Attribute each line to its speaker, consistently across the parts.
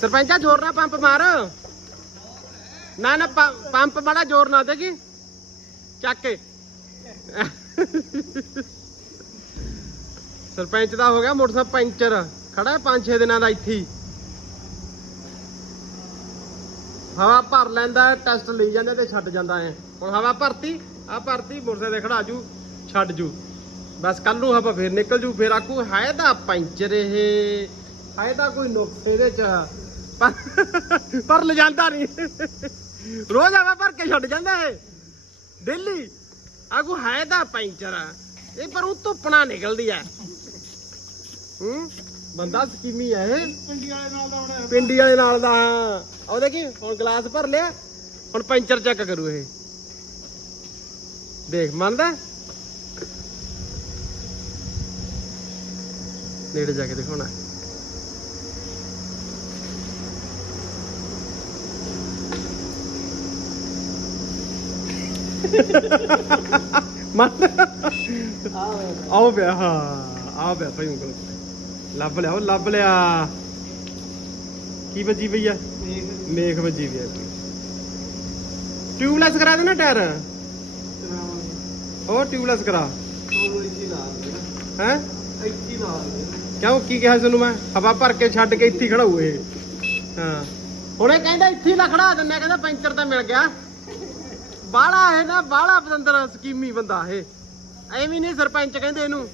Speaker 1: ਸਰਪੰਚਾ, ਜ਼ੋਰ ਨਾਲ ਪੰਪ ਮਾਰ। ਨਾ ਨਾ, ਪੰ- ਪੰਪ ਬੜਾ ਜ਼ੋਰ ਨਾ ਦੇਗੀ ਚੱਕ ਕੇ। ਸਰਪੰਚ ਦਾ ਹੋ ਗਿਆ ਮੋਟਰਸਾਈਕਲ ਪੈਂਚਰ। ਖੜਾ 5-6 ਦਿਨਾਂ ਦਾ ਇੱਥੇ ਹੀ। ਹਵਾ ਭਰ ਲੈਂਦਾ ਟੈਸਟ ਲਈ ਜਾਂਦਾ ਤੇ ਛੱਡ ਜਾਂਦਾ ਹੈ। ਹੁਣ ਹਵਾ ਭਰਤੀ ਆ ਭਰਤੀ, ਮੋਟਰਸਾਈਕਲ ਤੇ ਖੜਾ ਜੂ, ਛੱਡ ਜੂ। ਬਸ ਕੱਲ ਨੂੰ ਹਵਾ ਫੇਰ ਨਿਕਲ ਜੂ, ਫੇਰ ਆਕੂ ਹੈ ਦਾ ਪੈਂਚਰ ਇਹ ਹੈ ਤਾਂ ਕੋਈ ਨੁਕਸ ਇਹਦੇ ਚ। ਪਰ- ਪਰ ਲਿਜਾਂਦਾ ਨਹੀਂ। ਰੋਜ਼ ਹਵਾ ਭਰ ਕੇ ਛੱਡ ਜਾਂਦਾ ਹੈ ਡੇਲੀ ਆਕੂ ਹੈ ਦਾ ਪੈਂਚਰ। ਇਹ ਪਰ ਉਹ ਧੁੱਪਣਾ ਨਿਕਲਦੀ ਹੈ ਹੂੰ, ਬੰਦਾ ਸਕੀਮੀ ਹੈ ਇਹ
Speaker 2: ਪਿੰਡੀ ਵਾਲੇ ਨਾਲ ਦਾ ਹੁਣ।
Speaker 1: ਪਿੰਡੀ ਵਾਲੇ ਨਾਲ ਦਾ, ਹਾਂ। ਉਹਦੇ ਕੀ ਹੁਣ ਗਲਾਸ ਭਰ ਲਿਆ। ਹੁਣ ਪੈਂਚਰ ਚੈੱਕ ਕਰੂ ਇਹ। ਦੇਖ, ਮੰਨਦਾ ਨੇੜੇ ਜਾ ਕੇ ਦਿਖਾਉਣਾ। ਮੰਨ ਆਓ ਪਿਆ, ਹਾਂ, ਆਓ ਪਿਆ, ਸਹੀ ਉਂਗਲ ਲੱਭ ਲਿਆ, ਉਹ ਲੱਭ ਲਿਆ। ਕੀ ਵੱਜੀ ਪਈ ਆ? ਮੇਖ ਵੱਜੀ ਪਈ ਆ। ਟਿਊਬਲੈਸ ਕਰਾ ਦੇਣਾ ਟਾਇਰ। ਉਹ ਟਿਊਬਲੈਸ ਕਰਾ। ਹੈ? ਕਿਉਂ, ਕੀ ਕਿਹਾ ਤੁਹਾਨੂੰ ਮੈਂ? ਹਵਾ ਭਰ ਕੇ ਛੱਡ ਕੇ ਇੱਥੇ ਹੀ ਇਹ। ਹਾਂ। ਹੁਣ ਇਹ ਕਹਿੰਦਾ ਇੱਥੇ ਹੀ ਨਾ ਖੜਾ ਦਿੰਦਾ ਕਹਿੰਦਾ ਪੈਂਚਰ ਤਾਂ ਮਿਲ ਗਿਆ। ਬਾਹਲਾ ਹੈ ਨਾ ਬਾਹਲਾ ਪਤੰਦਰ ਸਕੀਮੀ ਬੰਦਾ ਇਹ। ਐਵੇਂ ਨਹੀਂ ਸਰਪੰਚ ਕਹਿੰਦੇ ਇਹਨੂੰ।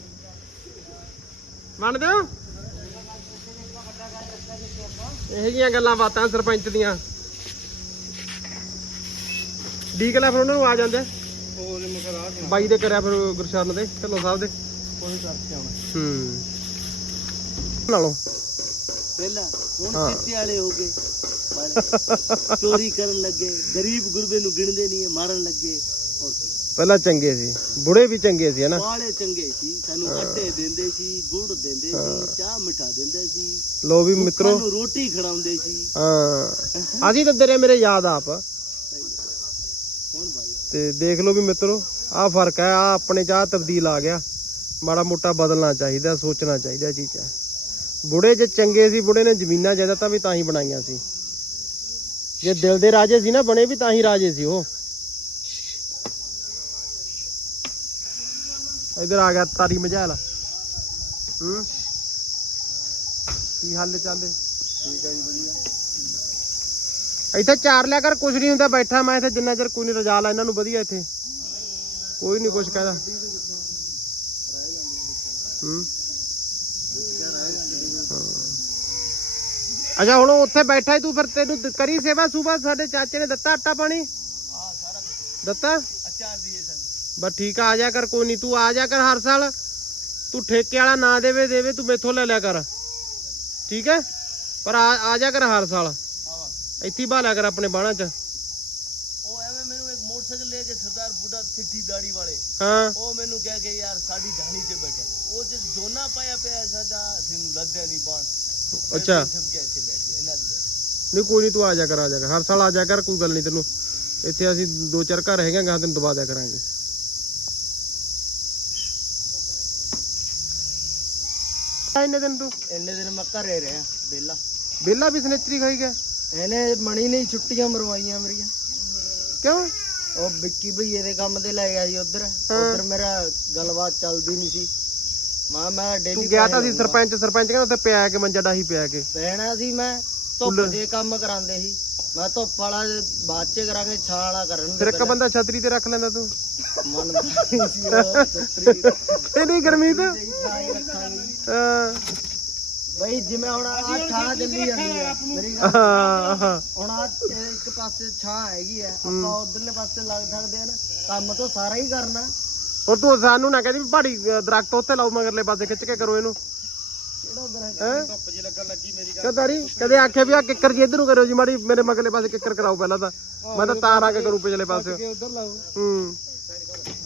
Speaker 1: ਮੰਨਦੇ ਹੋ? ਇਹੋ ਜੀਆਂ ਗੱਲਾਂ ਬਾਤਾਂ ਸਰਪੰਚ ਦੀਆਂ। ਡੀਕ ਲੈ ਫਿਰ ਉਹਨਾਂ ਨੂੰ ਆ ਜਾਂਦੇ।
Speaker 2: ਮਗਰ ਆ
Speaker 1: ਬਾਈ ਦੇ ਕਰਿਆ ਫਿਰ ਗੁਰਸ਼ਰਨ ਦੇ ਢੱਲੋ ਸਾਹਿਬ ਦੇ।
Speaker 2: ਕੋਈ ਕਰਕੇ ਆਉਣਾ।
Speaker 1: ਹੂੰ। ਨਾਲੋਂ
Speaker 3: ਪਹਿਲਾਂ ਹੁਣ। ਚਿੱਤੇ ਵਾਲੇ ਹੋ ਗਏ। ਚੋਰੀ ਕਰਨ ਲੱਗੇ ਗਰੀਬ ਗੁਰਬੇ ਨੂੰ ਗਿਣਦੇ ਨਹੀਂ ਮਾਰਨ ਲੱਗੇ ਕੀ।
Speaker 1: ਪਹਿਲਾਂ ਚੰਗੇ ਸੀ ਬੁੜੇ ਵੀ ਚੰਗੇ ਸੀ ਹਨਾ?
Speaker 3: ਬਾਲੇ ਚੰਗੇ ਸੀ ਸਾਨੂੰ ਅੱਡੇ ਦਿੰਦੇ ਸੀ ਗੁੜ ਦਿੰਦੇ ਸੀ ਚਾਹ ਮਿਠਾ ਦਿੰਦੇ ਸੀ।
Speaker 1: ਲੋ ਵੀ ਮਿੱਤਰੋ।
Speaker 3: ਸਾਨੂੰ ਰੋਟੀ ਖੜਾਉਂਦੇ ਸੀ।
Speaker 1: ਹਾਂ। ਅਸੀਂ ਤਾਂ ਤੇਰੇ ਮੇਰੇ ਯਾਦ ਆਪ।
Speaker 3: ਹੁਣ ਭਾਈ
Speaker 1: ਤੇ ਦੇਖ ਲਓ ਵੀ ਮਿੱਤਰੋ ਆਹ ਫ਼ਰਕ ਹੈ ਆ ਆਪਣੇ ਚ ਆਹ ਤਬਦੀਲ ਆ ਗਿਆ। ਮਾੜਾ ਮੋਟਾ ਬਦਲਣਾ ਚਾਹੀਦਾ ਸੋਚਣਾ ਚਾਹੀਦਾ ਚੀਜ਼ਾਂ ਬੁੜੇ ਜੇ ਚੰਗੇ ਸੀ ਬੁੜੇ ਨੇ ਜ਼ਮੀਨਾਂ ਜਾਇਦਾਦਾਂ ਵੀ ਤਾਂ ਹੀ ਬਣਾਈਆਂ ਸੀ। ਜੇ ਦਿਲ ਦੇ ਰਾਜੇ ਸੀ ਨਾ ਬਣੇ ਵੀ ਤਾਂ ਹੀ ਰਾਜੇ ਸੀ ਉਹ। ਇਧਰ ਆ ਗਿਆ ਤਾਰੀ ਮਝਾਲ। ਹੂੰ? ਕੀ ਹਾਲ ਚੱਲਦੇ
Speaker 2: ਠੀਕ ਹੈ ਜੀ ਵਧੀਆ।
Speaker 1: ਇੱਥੇ ਚਾਰ ਲਿਆ ਕਰ ਕੁਝ ਨਹੀਂ ਹੁੰਦਾ ਬੈਠਾ ਮੈਂ ਇੱਥੇ ਜਿੰਨਾ ਚਿਰ ਕੋਈ ਨਹੀਂ ਰਜਾ ਲਾ ਇਹਨਾਂ ਨੂੰ ਵਧੀਆ ਇੱਥੇ। ਕੋਈ ਨਹੀਂ ਕੁਝ ਕਹਦਾ। ਹਾਂ। ਅੱਛਾ ਹੁਣ ਉੱਥੇ ਬੈਠਾ ਈ ਤੂੰ ਫਿਰ ਤੈਨੂੰ ਦ- ਕਰੀ ਸੇਵਾ ਸੂਬਾ ਸਾਡੇ ਚਾਚੇ ਨੇ ਦਿੱਤਾ ਆਟਾ ਪਾਣੀ?
Speaker 3: ਹਾਂ ਸਾਰਾ।
Speaker 1: ਦਿੱਤਾ?
Speaker 3: ਅਚਾਰ ਦੀਏ ਸਨ।
Speaker 1: ਬਸ ਠੀਕ ਆ ਆ ਜਾ ਕਰ ਕੋਈ ਨਹੀਂ ਤੂੰ ਆ ਜਾ ਕਰ ਹਰ ਸਾਲ। ਤੂੰ ਠੇਕੇ ਵਾਲਾ ਨਾ ਦੇਵੇ ਦੇਵੇ ਤੂੰ ਮੈਥੋਂ ਲੈ ਲਿਆ ਕਰ। ਠੀਕ ਹੈ ਪਰ ਆ ਆ ਜਾ ਕਰ ਹਰ ਸਾਲ।
Speaker 3: ਆਵਾ
Speaker 1: ਇੱਥੇ ਹੀ ਭਾਲਿਆ ਕਰ ਆਪਣੇ ਬਾਣਾ 'ਚ।
Speaker 3: ਉਹ ਐਵੇਂ ਮੈਨੂੰ ਇੱਕ ਮੋਟਰਸਾਈਕਲ ਲੈ ਕੇ ਸਰਦਾਰ ਬੁੱਢਾ ਚਿੱਟੀ ਦਾੜੀ ਵਾਲੇ।
Speaker 1: ਹਾਂ।
Speaker 3: ਉਹ ਮੈਨੂੰ ਕਹਿ ਕੇ ਯਾਰ ਸਾਡੀ ਢਾਣੀ 'ਚ ਬੈਠੇ। ਉਹ ਜੇ ਦੋਨਾ ਪਾਇਆ ਪਿਆ ਸਾਡਾ ਅਸੀਂ ਨੂੰ ਲੱਗਦਾ ਨਹੀਂ ਬਾਣ
Speaker 1: ਅੱਛਾ। ਨਹੀਂ ਕੋਈ ਨਹੀਂ ਤੂੰ ਆ ਜਾ ਕਰ ਆ ਜਾ ਕਰ। ਹਰ ਸਾਲ ਆ ਜਾ ਕਰ ਕੋਈ ਗੱਲ ਨਹੀਂ ਤੈਨੂੰ। ਇੱਥੇ ਅਸੀਂ ਦੋ ਚਾਰ ਘਰ ਹੈਗੇ ਗਾ ਤੈਨੂੰ ਦਬਾ ਦਿਆ ਕਰਾਂਗੇ। ਇੰਨੇ ਦਿਨ ਤੂੰ?
Speaker 3: ਇੰਨੇ ਦਿਨ ਮੈਂ ਘਰੇ ਰਿਹਾ ਬੇਲਾ
Speaker 1: ਬੇਲਾ ਵੀ ਸਨੇਚਰੀ ਖਾਈ ਗਿਆ?
Speaker 3: ਇਹਨੇ ਮਣੀ ਨੇ ਹੀ ਛੁੱਟੀਆਂ ਮਰਵਾਈਆਂ ਮੇਰੀਆਂ।
Speaker 1: ਕਿਉਂ?
Speaker 3: ਉਹ ਵਿੱਕੀ ਭਈਏ ਦੇ ਕੰਮ ਤੇ ਲੈ ਗਿਆ ਸੀ ਉਧਰ। ਉਧਰ ਮੇਰਾ ਗੱਲਬਾਤ ਚੱਲਦੀ ਨਹੀਂ ਸੀ। ਮਾਂ ਮੈਂ ਡੇਲੀ
Speaker 1: ਤੂੰ ਗਿਆ ਤਾਂ ਸੀ ਸਰਪੰਚ ਸਰਪੰਚ ਕਹਿੰਦਾ ਉੱਥੇ ਪਿਆ ਕੇ ਮੰਜਾ ਡਾਹੀ ਪਿਆ ਕੇ।
Speaker 3: ਪੈਣਾ ਸੀ ਮੈਂ ਧੁੱਪ ਦੇ ਕੰਮ ਕਰਾਉਂਦੇ ਸੀ। ਮੈਂ ਧੁੱਪ ਵਾਲਾ ਬਾਅਦ ਚ ਕਰਾਂਗੇ ਛਾਂ ਵਾਲਾ ਕਰਨ
Speaker 1: ਫਿਰ ਇੱਕ ਬੰਦਾ ਛਤਰੀ ਤੇ ਰੱਖ ਲੈਂਦਾ ਤੂੰ।
Speaker 3: ਮਨ ਨਹੀਂ ਸੀ ਉਹ ਸੱਤਰੀ
Speaker 1: ਇਹ ਨਹੀਂ
Speaker 3: ਹੀ ਬਈ ਜਿਵੇਂ ਹੁਣ ਆ ਛਾਂ ਚੱਲੀ ਜਾਂਦੀ ਹੈ ਮੇਰੀ ਗੱਲ
Speaker 1: ਹਾਂ, ਹਾਂ।
Speaker 3: ਹੁਣ ਆ ਇੱਕ ਪਾਸੇ ਛਾਂ ਹੈਗੀ ਆ ਆਪਾਂ ਉਧਰਲੇ ਪਾਸੇ ਲੱਗ ਸਕਦੇ ਆ ਨਾ। ਕੰਮ ਤਾਂ ਸਾਰਾ ਹੀ ਕਰਨਾ।
Speaker 1: ਹੋਰ ਤੂੰ ਸਾਨੂੰ ਨਾ ਕਹਿੰਦੀ ਪਹਾੜੀ ਦਰਖਤ ਉੱਤੇ ਲਾਓ ਮਗਰਲੇ ਪਾਸੇ ਖਿੱਚ ਕੇ ਕਰੋ ਇਹਨੂੰ।
Speaker 3: ਕਿਹੜਾ ਉਧਰ ਹੈ?
Speaker 1: ਹੈ
Speaker 2: ਧੁੱਪ ਜੀ ਲੱਗਣ ਲੱਗੀ ਮੇਰੀ
Speaker 1: ਕਦਾਰੀ ਕਦੇ ਆਖਿਆ ਵੀ ਆ ਕਿੱਕਰ ਜੀ ਇਧਰ ਨੂੰ ਕਰੋ ਜੀ ਮਾੜੀ ਮੇਰੇ ਮਗਰਲੇ ਪਾਸੇ ਕਿੱਕਰ ਕਰਾਓ ਪਹਿਲਾਂ ਤਾਂ। ਮੈਂ ਤਾਂ ਤਾਰ ਆ ਕੇ ਕਰੂ ਪਿਛਲੇ ਪਾਸੇ।
Speaker 3: ਕਿ ਉਧਰ ਲਾਓ।
Speaker 1: ਹੂੰ।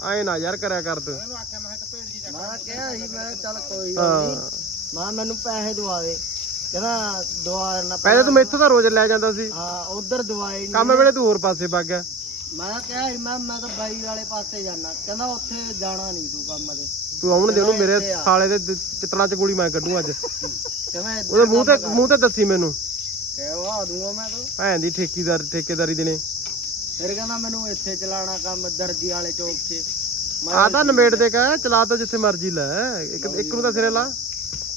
Speaker 1: ਆਏ ਨਾ ਯਾਰ ਕਰਿਆ ਕਰ ਤੂੰ।
Speaker 3: ਮੈਂ ਕਿਹਾ ਸੀ ਮੈਂ ਕਿਹਾ ਚੱਲ ਕੋਈ ਗੱਲ ਨਹੀਂ।
Speaker 1: ਹਾਂ
Speaker 3: ਮੈਂ ਮੈਨੂੰ ਪੈਸੇ ਦਵਾ ਦੇ ਕਹਿੰਦਾ ਦਵਾ ਨਾ
Speaker 1: ਪਹਿਲੇ ਤੂੰ ਮੈਥੋਂ ਤਾਂ ਰੋਜ਼ ਲੈ ਜਾਂਦਾ ਸੀ।
Speaker 3: ਹਾਂ ਉਧਰ ਦਵਾਈ ਨਹੀਂ
Speaker 1: ਕੰਮ ਵੇਲੇ ਤੂੰ ਹੋਰ ਪਾਸੇ ਵਗ ਗਿਆ।
Speaker 3: ਮੈਂ ਕਿਹਾ ਸੀ ਮੈਂ ਮੈਂ ਤਾਂ ਬਾਈ ਵਾਲੇ ਪਾਸੇ ਜਾਣਾ ਕਹਿੰਦਾ ਉੱਥੇ ਜਾਣਾ ਨਹੀਂ ਤੂੰ ਕੰਮ ਤੇ।
Speaker 1: ਤੂੰ ਆਉਣ ਦੇ ਉਹਨੂੰ ਮੇਰੇ ਸਾਲੇ ਦੇ ਦ- 'ਚ ਗੋਲੀ ਮੈਂ ਕੱਢੂ ਅੱਜ।
Speaker 3: ਕਹਿੰਦਾ
Speaker 1: ਉਹਦੇ ਮੂੰਹ ਤੇ ਮੂੰਹ ਤੇ ਦੱਸੀ ਮੈਨੂੰ।
Speaker 3: ਕਹਿਵਾ ਦੂੰਗਾ ਮੈਂ ਤਾਂ
Speaker 1: ਭੈਣ ਦੀ ਠੇਕੀਦਾਰ ਠੇਕੇਦਾਰੀ ਦੇਣੇ
Speaker 3: ਫਿਰ ਕਹਿੰਦਾ ਮੈਨੂੰ ਇੱਥੇ ਚਲਾਣਾ ਕੰਮ ਦਰਜੀ ਵਾਲੇ ਚੌਕ 'ਚ।
Speaker 1: ਆ ਤਾਂ ਨਵੇੜ ਦੇ ਕਾ ਚਲਾ ਤਾਂ ਜਿੱਥੇ ਮਰਜ਼ੀ ਲੈ। ਇੱਕ ਇੱਕ ਨੂੰ ਤਾਂ ਸਿਰੇ ਲਾ।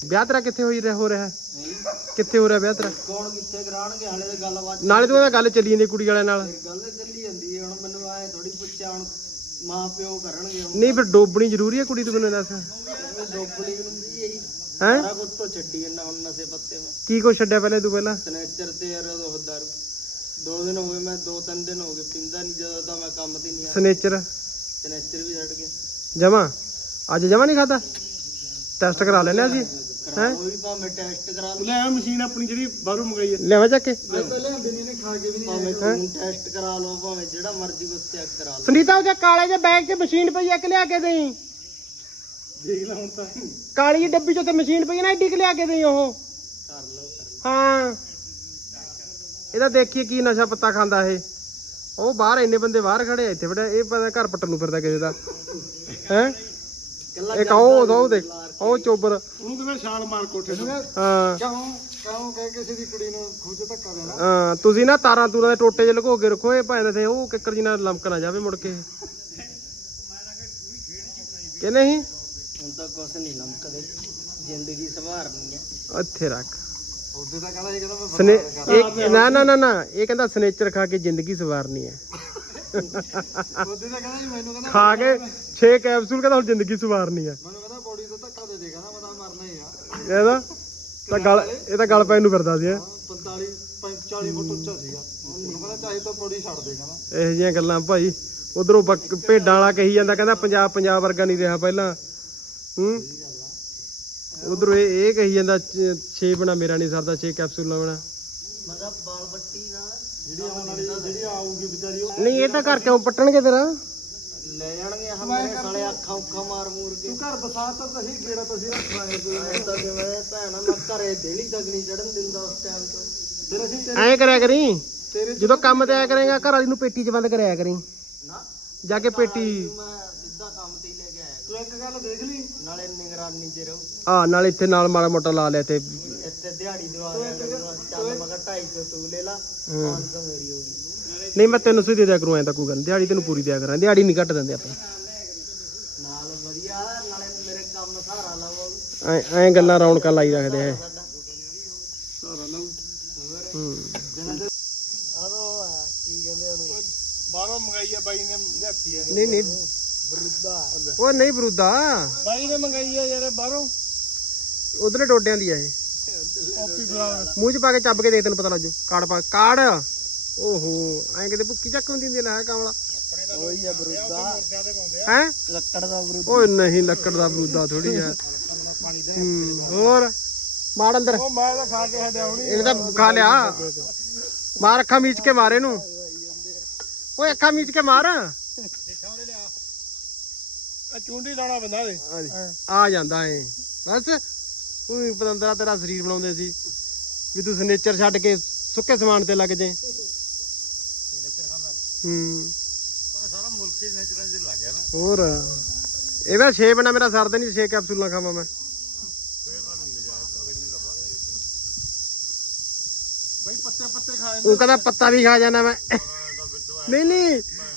Speaker 1: ਵਿਆਹ ਤੇਰਾ ਕਿੱਥੇ ਹੋਈ ਰਿਹਾ ਹੋ ਰਿਹਾ?
Speaker 3: ਨਹੀਂ,
Speaker 1: ਕਿੱਥੇ ਹੋ ਰਿਹਾ ਵਿਆਹ ਤੇਰਾ?
Speaker 3: ਕੌਣ ਕਿੱਥੇ ਕਰਾਉਣਗੇ? ਹਲੇ ਤੇ ਗੱਲਬਾਤ
Speaker 1: ਨਾਲੇ ਤੂੰ ਇਹ ਗੱਲ ਚੱਲੀ ਜਾਂਦੀ ਕੁੜੀ ਵਾਲਿਆਂ ਨਾਲ।
Speaker 3: ਗੱਲ ਤਾਂ ਚੱਲੀ ਹੈ ਥੋੜੀ ਪੁੱਛਿਆ ਹੁਣ ਮਾਂ ਪਿਓ ਕਰਨਗੇ ਹੁਣ।
Speaker 1: ਨਹੀਂ ਫਿਰ ਡੋਬਣੀ ਜ਼ਰੂਰੀ ਹੈ ਕੁੜੀ ਤੂੰ ਮੈਨੂੰ ਦੱਸ।
Speaker 3: ਹੁੰਦੀ ਹੈ ਜੀ।
Speaker 1: ਹੈ?
Speaker 3: ਸਾਰਾ ਕੁਝ ਤੋਂ ਛੱਡੀ ਜਾਂਦਾ ਹੁਣ ਨਸ਼ੇ ਪੱਤੇ ਮੈਂ।
Speaker 1: ਕੀ ਕੁਛ ਛੱਡਿਆ ਪਹਿਲੇ ਤੂੰ ਪਹਿਲਾਂ?
Speaker 3: ਸਨੇਚਰ ਤੇ ਯਾਰ ਉਹ ਦਾਰੂ। ਦੋ ਦਿਨ ਹੋ ਗਏ ਮੈਂ ਦੋ ਤਿੰਨ ਦਿਨ ਹੋ ਗਏ ਪਿੰਦਾ ਨਹੀਂ ਜਦੋਂ ਤਾਂ ਮੈਂ ਕੰਮ ਤੇ ਨਹੀਂ ਆ
Speaker 1: ਸਨੇਚਰ
Speaker 3: ਸਨੇਚਰ ਵੀ ਛੱਡ ਗਿਆ।
Speaker 1: ਜਮਾ? ਅੱਜ ਜਮਾ ਨਹੀਂ ਖਾਦਾ ਟੈਸਟ ਕਰਾ ਲੈਨੇ ਅਸੀਂ।
Speaker 3: ਕਰਾ ਉਹ ਵੀ ਭਾਵੇਂ ਟੈਸਟ ਕਰਾ ਲਓ।
Speaker 2: ਲੈ ਆ ਮਸ਼ੀਨ ਆਪਣੀ ਜਿਹੜੀ ਬਾਹਰੋਂ ਮੰਗਾਈ ਹੈ।
Speaker 1: ਲਿਆਵਾ ਚੱਕ ਕੇ।
Speaker 3: ਪਹਿਲੇ ਹੁੰਦੇ ਨਹੀਂ ਖਾ ਕੇ ਵੀ ਭਾਵੇਂ ਖੂਨ ਟੈਸਟ ਕਰਾ ਲਓ ਭਾਵੇਂ ਜਿਹੜਾ ਮਰਜ਼ੀ ਕੁਛ ਚੈੱਕ ਕਰਾ ਲਓ।
Speaker 1: ਸੁਨੀਤਾ ਉਹ ਜੇ ਕਾਲੇ ਜੇ ਬੈਗ 'ਚ ਮਸ਼ੀਨ ਪਈ ਆ ਕਿ ਲਿਆ ਕੇ ਦੇਈ?
Speaker 2: ਦੇਖ ਲੈ ਹੁਣ ਤਾਂ।
Speaker 1: ਕਾਲੀ ਜਿਹੀ ਡੱਬੀ 'ਚ ਤੇ ਮਸ਼ੀਨ ਪਈ ਆ ਨਾ ਐਡੀ ਕਿ ਲਿਆ ਕੇ ਦੇਈ ਉਹ?
Speaker 3: ਕਰ ਲਓ ਕਰ
Speaker 1: ਹਾਂ। ਇਹਦਾ ਦੇਖੀਏ ਕੀ ਨਸ਼ਾ ਪੱਤਾ ਖਾਂਦਾ ਇਹ। ਉਹ ਬਾਹਰ ਇੰਨੇ ਬੰਦੇ ਬਾਹਰ ਖੜੇ ਆ ਇੱਥੇ ਬੜਾ ਇਹ ਪਤਾ ਘਰ ਪੱਟਣ ਨੂੰ ਫਿਰਦਾ ਕਿਸੇ ਦਾ। ਹੈ? ਇੱਕ ਉਹ ਉਹ ਦੇਖ ਉਹ ਚੋਬਰ।
Speaker 2: ਉਹਨੂੰ ਕਹਿੰਦਾ ਛਾਲ ਮਾਰ ਕੋਠੇ ਤੋਂ।
Speaker 1: ਹਾਂ।
Speaker 2: ਕਿਉਂ ਕਿਉਂ ਕਹਿ ਕਿਸੇ ਦੀ ਕੁੜੀ ਨੂੰ ਖੂਜ ਧੱਕਾ ਦੇਣਾ?
Speaker 1: ਹਾਂ ਤੁਸੀਂ ਨਾ ਤਾਰਾਂ ਤੂਰਾਂ ਦੇ ਟੋਟੇ ਜਿਹੇ ਲੁਕੋ ਕੇ ਰੱਖੋ ਇਹ ਭਾਵੇਂ ਤੇ ਉਹ ਕਿੱਕਰ ਜੀ ਨਾਲ ਲਮਕ ਨਾ ਜਾਵੇ ਮੁੜ ਕੇ। ਕਿ ਨਹੀਂ?
Speaker 3: ਹੁਣ ਤਾਂ ਕੁਛ ਨਹੀਂ ਲੰਕਦੇ ਜ਼ਿੰਦਗੀ ਸਵਾਰਨੀ ਹੈ।
Speaker 1: ਇੱਥੇ ਰੱਖ।
Speaker 2: ਉਹਦੇ ਤਾਂ ਕਹਿੰਦਾ ਇਹ ਕਹਿੰਦਾ ਮੈਂ
Speaker 1: ਸਨੇ ਇਹ ਨਾ ਨਾ ਨਾ ਨਾ ਇਹ ਕਹਿੰਦਾ ਸਨੇਚਰ ਖਾ ਕੇ ਜ਼ਿੰਦਗੀ ਸਵਾਰਨੀ ਹੈ।
Speaker 2: ਉਹਦੇ ਤਾਂ ਕਹਿੰਦਾ ਜੀ ਮੈਨੂੰ ਕਹਿੰਦਾ
Speaker 1: ਖਾ ਕੇ 6 ਕੈਪਸੂਲ ਕਹਿੰਦਾ ਹੁਣ ਜ਼ਿੰਦਗੀ ਸਵਾਰਨੀ ਹੈ
Speaker 2: ਮੈਨੂੰ ਕਹਿੰਦਾ ਬੋਡੀ ਤੋਂ ਧੱਕਾ ਦੇ ਦੇ ਕਹਿੰਦਾ ਮੈਂ ਤਾਂ ਮਰਨਾ ਹੀ ਆ।
Speaker 1: ਇਹਦਾ ਤਾਂ ਗਲ ਇਹ ਤਾਂ ਗਲ ਪੈਣ ਨੂੰ ਫਿਰਦਾ ਸੀ ਹੈਂ।
Speaker 2: 45 45 ਫੁੱਟ ਉੱਚਾ ਸੀਗਾ। ਮੈਨੂੰ ਕਹਿੰਦਾ ਚਾਹੇ ਤਾਂ ਬੋਡੀ ਛੱਡ ਦੇ ਕਹਿੰਦਾ।
Speaker 1: ਇਹੋ ਜਿਹੀਆਂ ਗੱਲਾਂ ਭਾਈ। ਉਧਰੋਂ ਭੇਡਾਂ ਵਾਲਾ ਕਹੀ ਜਾਂਦਾ ਕਹਿੰਦਾ ਪੰਜਾਬ ਪੰਜਾਬ ਵਰਗਾ ਨਹੀਂ ਰਿਹਾ ਪਹਿਲਾਂ। ਹੂੰ? ਉਧਰੋਂ ਇਹ ਇਹ ਕਹੀ ਜਾਂਦਾ 6 ਬਣਾ ਮੇਰਾ ਨਹੀਂ ਸਰਦਾ 6 ਕੈਪਸੂਲ ਲਾਉਣਾ
Speaker 3: ਮੈਂ ਕਿਹਾ ਬਾਲ ਬੱਟੀ ਨਾਲ
Speaker 2: ਜਿਹੜੀ ਆਉਣ ਵਾਲੀ ਜਿਹੜੀ ਆਊਗੀ ਵਿਚਾਰੀ ਉਹ
Speaker 1: ਨਹੀਂ ਇਹ ਤਾਂ ਘਰ ਕਿਉਂ ਪੱਟਣਗੇ ਤੇਰਾ?
Speaker 3: ਲੈ ਜਾਣਗੇ ਹਮਾਰੇ ਸਾਲੇ ਅੱਖਾਂ ਉੱਖਾਂ ਮਾਰ ਮੂਰ ਕੇ।
Speaker 2: ਤੂੰ ਘਰ ਬਸਾ ਤਾਂ ਤੁਸੀਂ ਕਿਹੜਾ ਤੁਸੀਂ ਰੱਖਣਾ ਹੈ ਕੋਈ?
Speaker 3: ਮੈਂ ਤਾਂ ਜਿਵੇਂ ਭੈਣਾ ਮੈਂ ਘਰੇ ਦੇਲੀ ਤੱਕ ਨਹੀਂ ਚੜਨ ਦਿੰਦਾ ਉਸ ਟਾਈਮ ਤੋਂ।
Speaker 2: ਫਿਰ ਅਸੀਂ ਤੇਰੇ
Speaker 1: ਐਂ ਕਰਿਆ ਕਰੀ।
Speaker 2: ਤੇਰੇ
Speaker 1: ਜਦੋਂ ਕੰਮ ਤੇ ਆਇਆ ਕਰੇਗਾ ਘਰ ਵਾਲੀ ਨੂੰ ਪੇਟੀ 'ਚ ਬੰਦ ਕਰਿਆ ਕਰੀ।
Speaker 3: ਨਾ
Speaker 1: ਜਾ ਕੇ ਪੇਟੀ
Speaker 3: ਮੈਂ ਸਿੱਧਾ ਕੰਮ ਤੇ ਹੀ ਲੈ ਕੇ ਆਇਆ।
Speaker 2: ਤੂੰ ਇੱਕ ਗੱਲ ਦੇਖ ਲਈ।
Speaker 3: ਨਾਲੇ ਨਿਗਰਾਨੀ ਚ ਰਹੂ।
Speaker 1: ਆ ਨਾਲ ਇੱਥੇ ਨਾਲ ਮਾੜਾ ਮੋਟਾ ਲਾ ਲਿਆ ਤੇ
Speaker 3: ਇੱਥੇ ਦਿਹਾੜੀ ਦਵਾ ਦਿਆ ਕਰੂੰਗਾ। ਚੱਲ ਮੈਂ ਕਿਹਾ 250 ਤੂੰ ਲੈ ਲਾ 500 ਮੇਰੀ ਹੋ ਗਈ।
Speaker 1: ਨਹੀਂ ਮੈਂ 300 ਹੀ ਦੇ ਦਿਆ ਕਰੂੰ ਐਂ ਤਾਂ ਕੋਈ ਗੱਲ ਦਿਹਾੜੀ ਤੈਨੂੰ ਪੂਰੀ ਦਿਆ ਕਰਾਂ ਦਿਹਾੜੀ ਨਹੀਂ ਘੱਟ ਦਿੰਦੇ ਆਪਾਂ।
Speaker 3: ਨਾਲ ਵਧੀਆ ਨਾਲੇ ਮੇਰੇ ਕੰਮ ਸਹਾਰਾ ਲਾਵੋ
Speaker 1: ਐਂ ਐਂ ਗੱਲਾਂ ਰੌਣਕਾਂ ਲਾਈ ਰੱਖਦੇ।
Speaker 3: ਸਾਡਾ
Speaker 2: ਸਾਰਾ ਲਊ
Speaker 1: ਹੂੰ।
Speaker 3: ਆਦੋ ਕੀ ਕਹਿੰਦੇ ਉਹਨੂੰ?
Speaker 2: ਬਾਹਰੋਂ ਮੰਗਾਈ ਆ ਬਾਈ ਨੇ ਲਿਆਤੀ ਆ।
Speaker 1: ਨਹੀਂ ਨਹੀਂ।
Speaker 3: ਬਰੁੱਦਾ।
Speaker 1: ਉਹ ਨਹੀਂ ਬਰੂਦਾ।
Speaker 2: ਬਾਈ ਨੇ ਮੰਗਾਈ ਆ ਯਾਰ ਬਾਹਰੋਂ।
Speaker 1: ਉਧਰੇ ਡੋਡਿਆਂ ਦੀ ਆ ਇਹ।
Speaker 2: ਕਾਪੀ
Speaker 1: ਮੂੰਹ 'ਚ ਪਾ ਕੇ ਚੱਬ ਕੇ ਦੇ ਤੈਨੂੰ ਪਤਾ ਲੱਜੂ ਕਾੜ ਪਾ ਕਾੜ। ਓਹੋ ਐਂ ਕਿਤੇ ਭੁੱਕੀ ਚੱਕ ਨੂੰ ਦਿੰਦੀ ਲੈ ਕਾਮਲਾ
Speaker 3: ਉਹੀ ਆ ਬਰੁੱਦਾ।
Speaker 1: ਹੈ?
Speaker 3: ਲੱਕੜ ਦਾ ਬਰੁੱਦਾ।
Speaker 1: ਓਏ ਨਹੀਂ ਲੱਕੜ ਦਾ ਬਰੂਦਾ ਥੋੜੀ ਆ। ਹੂੰ, ਹੋਰ? ਮਾਰ ਅੰਦਰ।
Speaker 2: ਉਹ ਮੈਂ ਤਾਂ ਖਾ ਕੇ ਹਟਿਆ ਹੁਣੀ
Speaker 1: ਇਹਨੇ ਤਾਂ ਖਾ ਲਿਆ। ਮਾਰ ਅੱਖਾਂ ਮੀਚ ਕੇ ਮਾਰ ਇਹਨੂੰ। ਓਏ ਅੱਖਾਂ ਮੀਚ ਕੇ ਮਾਰ।
Speaker 2: ਆ ਚੁੰਡੀ ਲਾਉਣਾ ਬੰਦਾ ਦੇ
Speaker 1: ਆ ਜਾਂਦਾ ਏ ਬਸ। ਉਹੀ ਪਤੰਦਰਾ ਤੇਰਾ ਸਰੀਰ ਬਣਾਉਂਦੇ ਸੀ ਵੀ ਤੂੰ ਸਨੇਚਰ ਛੱਡ ਕੇ ਸੁੱਕੇ ਸਮਾਨ ਤੇ ਲੱਗ ਜੇ। ਹੂੰ।
Speaker 2: ਸਾਰਾ ਮੁਲਕ ਹੀ ਨੇਚਰਾਂ ਚ ਲੱਗ ਗਿਆ ਨਾ।
Speaker 1: ਹੋਰ ਇਹਦਾ 6 ਬਣਾ ਮੇਰਾ ਸਰਦਾ ਨਹੀਂ 6 ਕੈਪਸੂਲਾਂ ਖਾਵਾਂ ਮੈਂ।
Speaker 2: ਬਾਈ ਪੱਤੇ ਪੱਤੇ ਖਾਏ
Speaker 1: ਉਹ ਕਹਿੰਦਾ ਪੱਤਾ ਵੀ ਖਾ ਜਾਣਾ ਮੈਂ। ਨਹੀਂ ਨਹੀਂ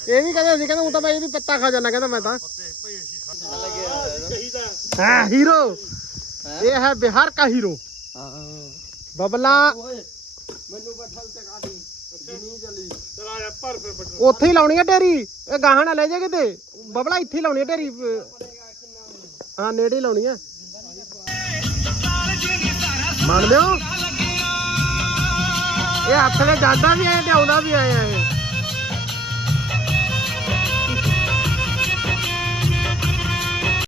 Speaker 1: ਇਹ ਵੀ ਕਹਿੰਦਾ ਸੀ ਕਹਿੰਦਾ ਉਹ ਤਾਂ ਮੈਂ ਇਹ ਵੀ ਪੱਤਾ ਖਾ ਜਾਣਾ ਕਹਿੰਦਾ ਮੈਂ ਤਾਂ। ਹਾਂ ਹੀਰੋ ਹਾਂ ਬਬਲਾ
Speaker 3: ਓਏ ਮੈਨੂੰ ਬੱਠਲ ਚਕਾ
Speaker 1: ਉੱਥੇ ਹੀ ਲਾਉਣੀ ਆ ਢੇਰੀ। ਇਹ ਗਾਹਾਂ ਨਾ ਲੈ ਜਾ ਕਿਤੇ। ਬਬਲਾ ਇੱਥੇ ਹੀ ਲਾਉਣੀ ਆ ਢੇਰੀ। ਹਾਂ, ਨੇੜੇ ਹੀ ਲਾਉਣੀ ਆ। ਮੰਨ ਲਿਓ? ਇਹ ਹੱਥ ਨੇ ਜਾਂਦਾ ਵੀ ਆਏ ਤੇ ਆਉਂਦਾ ਵੀ ਆਇਆ ਆ ਇਹ।